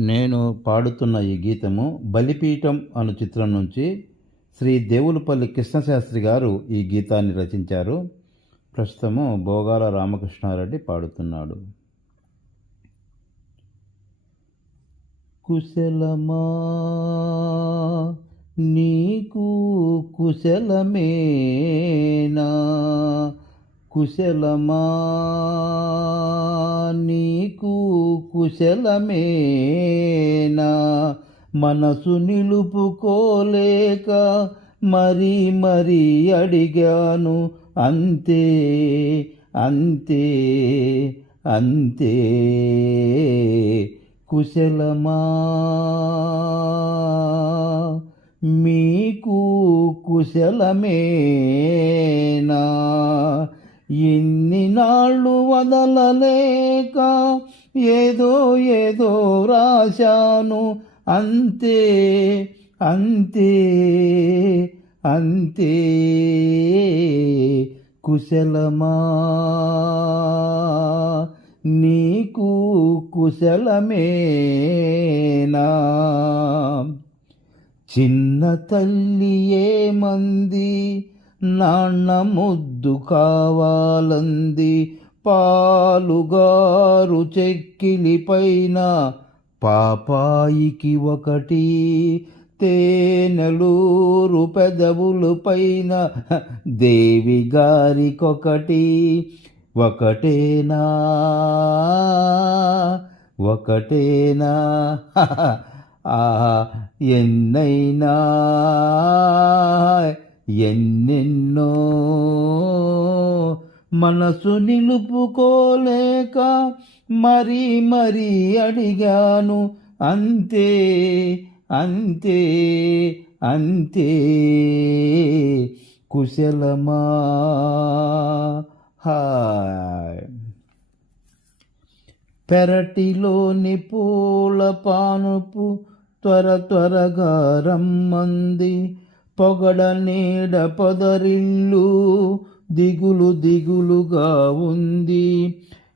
నేను పాడుతున్న ఈ గీతము బలిపీఠం అను చిత్రం నుంచి శ్రీ దేవులపల్లి కృష్ణశాస్త్రి గారు ఈ గీతాన్ని రచించారు. ప్రస్తుతము భోగాల రామకృష్ణారెడ్డి పాడుతున్నాడు. కుశలమా? నీకు కుశలమేనా? కుశలమా? కుశలమేనా? మనసు నిలుపుకోలేక మరీ మరీ అడిగాను అంతే అంతే అంతే. కుశలమా? మీకు కుశలమేనా? ఇన్ని నాళ్ళు వదలలేక ఏదో ఏదో రాశాను. అంతే అంతే అంతే. కుశలమా? నీకు కుశలమేనా? చిన్న తల్లి ఏమంది? నాన్న ముద్దు కావాలంది. పాలుగారు చెక్కిలిపైన పాపాయికి ఒకటి తేనెలూరు పెదవులు పైన దేవి గారికొకటి ఒకటేనా? ఒకటేనా? ఆ ఎన్నైనా? ఎన్నెన్నో? మనసు నిలుపుకోలేక మరీ మరీ అడిగాను అంతే అంతే అంతే కుశలమా? హాయ్. పెరటిలోని పూల పానుపు త్వర త్వరగా రమ్మంది పొగడ నీడ పొదరిల్లు దిగులు దిగులుగా ఉంది.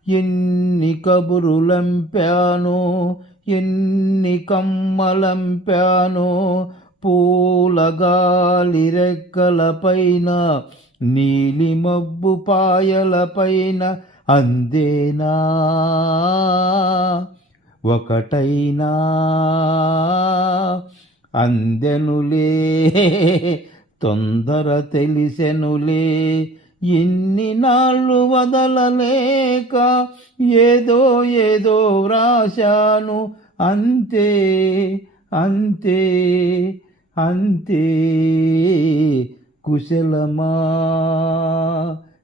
ఎన్ని కబురులంపానో ఎన్ని కమ్మలంపానో పూల గాలి రెక్కలపైన నీలిమబ్బు నీలి మబ్బు అందేనా? ఒకటైనా? అందెనులే తొందర తెలిసెనులే ఎన్ని నాళ్ళు వదలలేక ఏదో ఏదో వ్రాశాను. అంతే అంతే అంతే కుశలమా?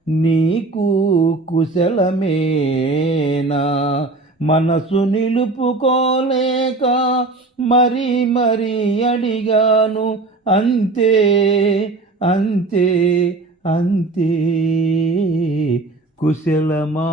నీకు కుశలమేనా? మనసు నిలుపుకోలేక మరీ మరీ అడిగాను. అంతే అంతే අන්තේ කුසලමා